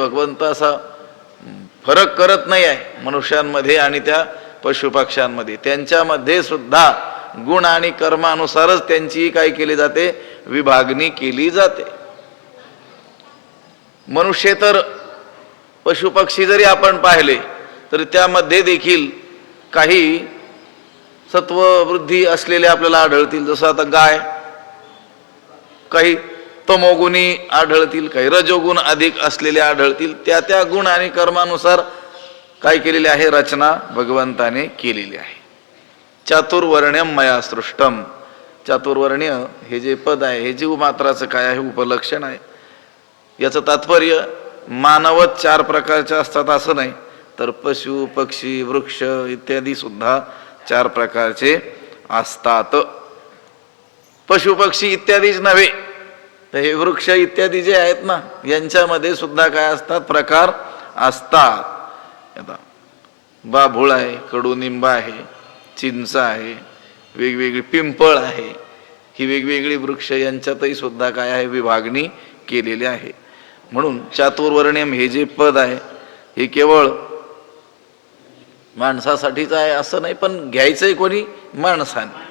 भगवंत असा फरक करत नाही आहे मनुष्यांमध्ये आणि त्या पशुपक्ष्यांमध्ये. त्यांच्यामध्ये सुद्धा गुण आणि कर्मानुसारच त्यांची काय केली जाते, विभागणी केली जाते. मनुष्य तर पशुपक्षी जरी आपण पाहिले तरी त्यामध्ये देखील काही सत्ववृद्धी असलेले आपल्याला आढळतील. जसं आता गाय, काही तमोगुणी आढळतील, काही रजोगुण अधिक असलेले आढळतील. त्या त्या गुण आणि कर्मानुसार काय केलेले आहे, रचना भगवंताने केलेली आहे. चातुर्वर्ण्यम मया सृष्टम. चातुर्वर्ण्य हे जे पद आहे हे जीव मात्राचं काय आहे, उपलक्षण आहे. याचं तात्पर्य मानवच 4 प्रकारचे असतात असं नाही, तर पशु पक्षी वृक्ष इत्यादी सुद्धा 4 प्रकारचे असतात. पशु पक्षी इत्यादीच नव्हे तर हे वृक्ष इत्यादी जे आहेत ना, यांच्यामध्ये सुद्धा काय असतात, प्रकार असतात. आता बाभूळ आहे, कडुनिंब आहे, चिंच आहे, वेगवेगळी पिंपळ आहे, ही वेगवेगळी वृक्ष यांच्यातही सुद्धा काय आहे, विभागणी केलेली आहे. म्हणून चातुर्वर्ण्यम हे जे पद आहे हे केवळ माणसासाठीच आहे असं नाही, पण घ्यायचंय कोणी, माणसाने.